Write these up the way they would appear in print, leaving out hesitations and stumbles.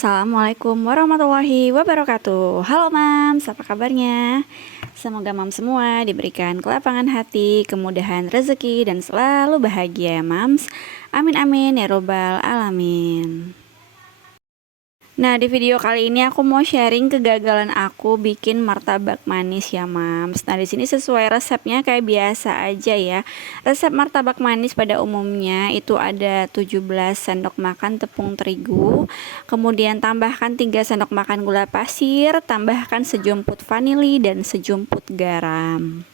Assalamualaikum warahmatullahi wabarakatuh. Halo Mams, apa kabarnya? Semoga Mams semua diberikan kelapangan hati, kemudahan rezeki, dan selalu bahagia ya Mams. Amin amin ya robbal alamin. Nah, di video kali ini aku mau sharing kegagalan aku bikin martabak manis ya, Mams. Nah, di sini sesuai resepnya kayak biasa aja ya. Resep martabak manis pada umumnya itu ada 17 sendok makan tepung terigu, kemudian tambahkan 3 sendok makan gula pasir, tambahkan sejumput vanili dan sejumput garam.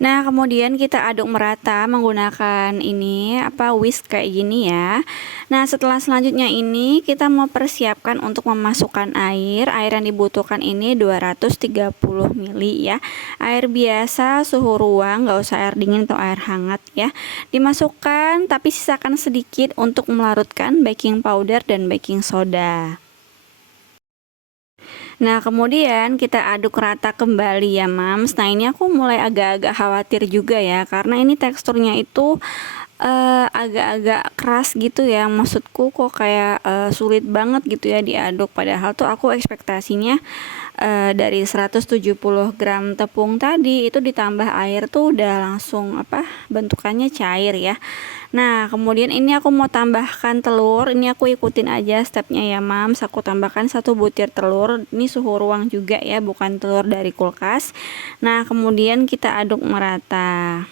Nah, kemudian kita aduk merata menggunakan whisk kayak gini ya. Nah, setelah selanjutnya ini kita mau persiapkan untuk memasukkan air. Air yang dibutuhkan ini 230 ml ya. Air biasa suhu ruang, nggak usah air dingin atau air hangat ya. Dimasukkan tapi sisakan sedikit untuk melarutkan baking powder dan baking soda. Nah, kemudian kita aduk rata kembali ya, Mams. Nah, ini aku mulai agak-agak khawatir juga ya, karena ini teksturnya itu agak-agak keras gitu ya. Maksudku kok kayak sulit banget gitu ya diaduk. Padahal tuh aku ekspektasinya dari 170 gram tepung tadi itu ditambah air tuh udah langsung bentukannya cair ya. Nah, kemudian ini aku mau tambahkan telur. Ini aku ikutin aja stepnya ya, Mams. Aku tambahkan 1 butir telur. Ini suhu ruang juga ya, bukan telur dari kulkas. Nah, kemudian kita aduk merata.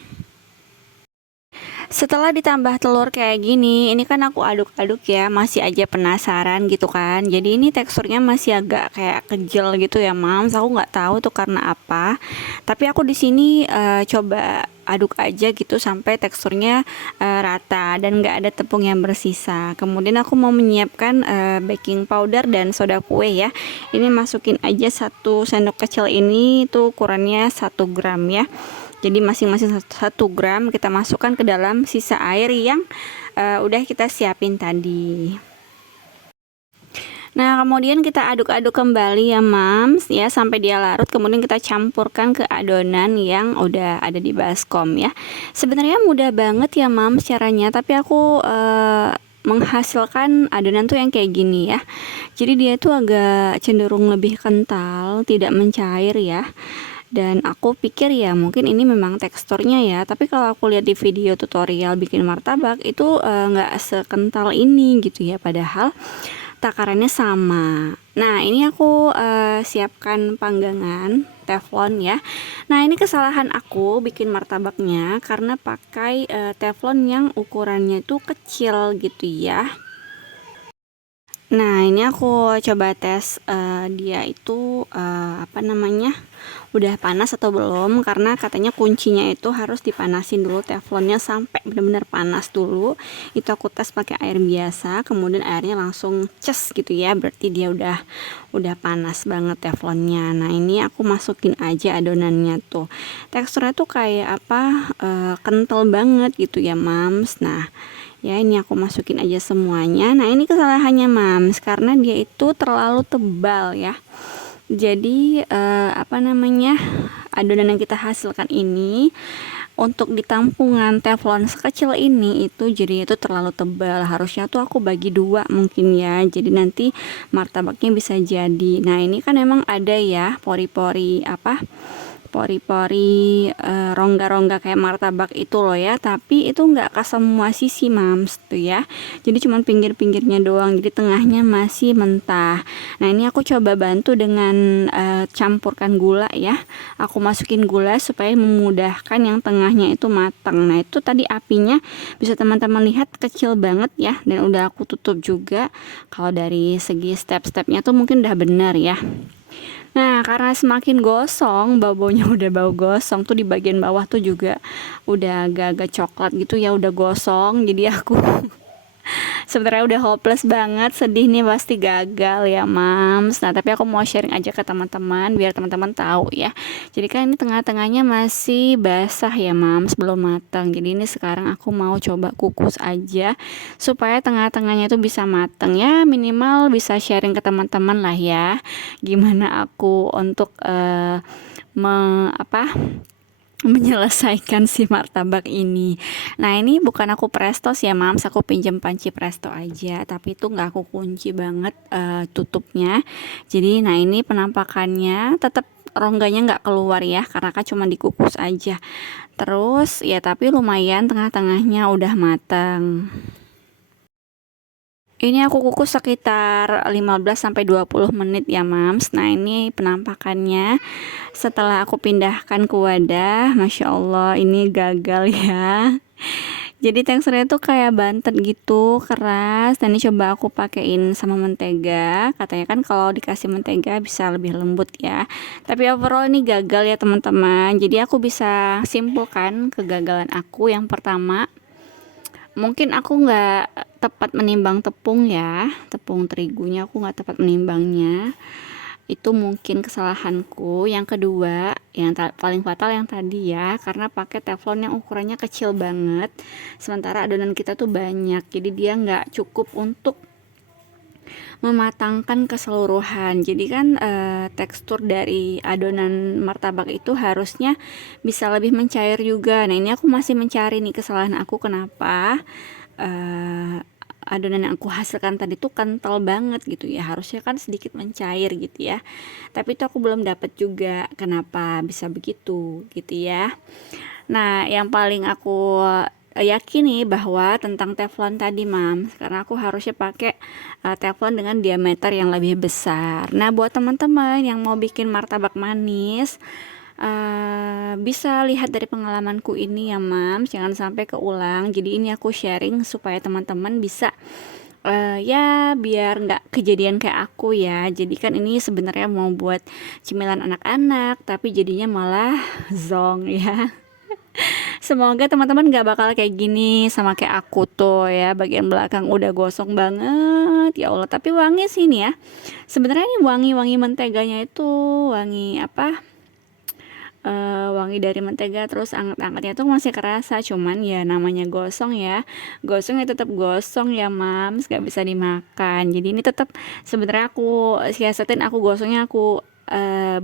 Setelah ditambah telur kayak gini, ini kan aku aduk-aduk ya, masih aja penasaran gitu kan. Jadi ini teksturnya masih agak kayak kejel gitu ya, Mams. Aku nggak tahu tuh karena apa. Tapi aku di sini coba aduk aja gitu sampai teksturnya rata dan nggak ada tepung yang bersisa. Kemudian aku mau menyiapkan baking powder dan soda kue ya. Ini masukin aja 1 sendok kecil, ini tuh ukurannya 1 gram ya. Jadi masing-masing 1 gram kita masukkan ke dalam sisa air yang udah kita siapin tadi. Nah, kemudian kita aduk-aduk kembali ya, Mams ya, sampai dia larut. Kemudian kita campurkan ke adonan yang udah ada di baskom ya. Sebenarnya mudah banget ya, Mams, caranya, tapi aku menghasilkan adonan tuh yang kayak gini ya. Jadi dia tuh agak cenderung lebih kental, tidak mencair ya. Dan aku pikir ya mungkin ini memang teksturnya ya, tapi kalau aku lihat di video tutorial bikin martabak itu nggak sekental ini gitu ya, padahal takarannya sama. Nah, ini aku siapkan panggangan teflon ya. Nah, ini kesalahan aku bikin martabaknya karena pakai teflon yang ukurannya itu kecil gitu ya. Nah, ini aku coba tes dia itu udah panas atau belum, karena katanya kuncinya itu harus dipanasin dulu teflonnya sampai benar-benar panas dulu. Itu aku tes pakai air biasa, kemudian airnya langsung ces gitu ya, berarti dia udah panas banget teflonnya. Nah, ini aku masukin aja adonannya tuh. Teksturnya tuh kayak kental banget gitu ya, Mams. Nah, ya ini aku masukin aja semuanya. Nah, ini kesalahannya, Mams, karena dia itu terlalu tebal ya. Jadi adonan yang kita hasilkan ini untuk di tampungan teflon sekecil ini itu jadi itu terlalu tebal. Harusnya tuh aku bagi 2 mungkin ya, jadi nanti martabaknya bisa jadi. Nah, ini kan emang ada ya pori-pori rongga-rongga kayak martabak itu loh ya, tapi itu nggak ke semua sisi, Mams, tuh ya. Jadi cuman pinggir-pinggirnya doang, jadi tengahnya masih mentah. Nah, ini aku coba bantu dengan campurkan gula ya. Aku masukin gula supaya memudahkan yang tengahnya itu matang. Nah, itu tadi apinya bisa teman-teman lihat kecil banget ya, dan udah aku tutup juga. Kalau dari segi step-stepnya tuh mungkin udah benar ya. Nah, karena semakin gosong, baunya udah bau gosong tuh, di bagian bawah tuh juga udah agak-agak coklat gitu ya, udah gosong. Jadi aku sebenarnya udah hopeless banget, sedih nih, pasti gagal ya, Mams. Nah, tapi aku mau sharing aja ke teman-teman biar teman-teman tahu ya. Jadi kan ini tengah-tengahnya masih basah ya, Mams, belum matang. Jadi ini sekarang aku mau coba kukus aja supaya tengah-tengahnya itu bisa matang ya, minimal bisa sharing ke teman-teman lah ya. Gimana aku untuk menyelesaikan si martabak ini. Nah ini bukan aku prestos ya mams, aku pinjam panci presto aja, tapi itu nggak aku kunci banget tutupnya. Jadi nah ini penampakannya tetap rongganya nggak keluar ya, karena kan cuma dikukus aja. Terus ya tapi lumayan tengah-tengahnya udah matang. Ini aku kukus sekitar 15 sampai 20 menit ya mams. Nah ini penampakannya setelah aku pindahkan ke wadah. Masya Allah ini gagal ya. Jadi teksturnya tuh kayak bantet gitu, keras. Dan ini coba aku pakein sama mentega. Katanya kan kalau dikasih mentega bisa lebih lembut ya. Tapi overall ini gagal ya teman-teman. Jadi aku bisa simpulkan kegagalan aku. Yang pertama, mungkin aku nggak tepat menimbang tepung ya, tepung terigunya aku nggak tepat menimbangnya, itu mungkin kesalahanku. Yang kedua, yang paling fatal yang tadi ya, karena pakai teflon yang ukurannya kecil banget, sementara adonan kita tuh banyak, jadi dia nggak cukup untuk mematangkan keseluruhan. Jadi kan tekstur dari adonan martabak itu harusnya bisa lebih mencair juga. Nah ini aku masih mencari nih kesalahan aku, kenapa adonan yang aku hasilkan tadi tuh kental banget gitu ya, harusnya kan sedikit mencair gitu ya, tapi itu aku belum dapat juga kenapa bisa begitu gitu ya. Nah yang paling aku yakini bahwa tentang teflon tadi mam, karena aku harusnya pakai teflon dengan diameter yang lebih besar. Nah buat teman-teman yang mau bikin martabak manis, bisa lihat dari pengalamanku ini ya mam, jangan sampai keulang. Jadi ini aku sharing supaya teman-teman bisa ya biar nggak kejadian kayak aku ya. Jadi kan ini sebenarnya mau buat cemilan anak-anak, tapi jadinya malah zong ya. Semoga teman-teman gak bakal kayak gini sama kayak aku tuh ya, bagian belakang udah gosong banget ya Allah, tapi wangi sih nih ya. Sebenarnya ini wangi-wangi menteganya itu wangi apa? Wangi dari mentega, terus anget-angetnya tuh masih kerasa, cuman ya namanya gosong ya, gosong ya tetap gosong ya mams, gak bisa dimakan. Jadi ini tetap sebenarnya aku siasatin, aku gosongnya aku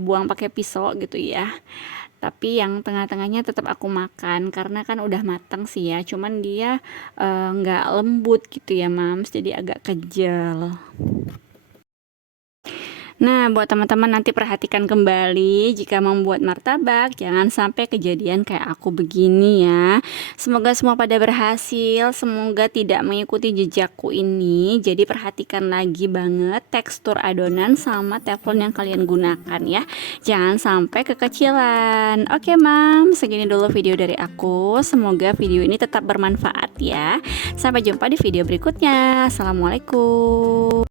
buang pakai pisau gitu ya, tapi yang tengah-tengahnya tetap aku makan karena kan udah matang sih ya, cuman dia nggak lembut gitu ya mams, jadi agak kejel. Nah, buat teman-teman nanti perhatikan kembali jika membuat martabak, jangan sampai kejadian kayak aku begini ya. Semoga semua pada berhasil, semoga tidak mengikuti jejakku ini. Jadi perhatikan lagi banget tekstur adonan sama teflon yang kalian gunakan ya. Jangan sampai kekecilan. Oke, Mam, segini dulu video dari aku. Semoga video ini tetap bermanfaat ya. Sampai jumpa di video berikutnya. Assalamualaikum.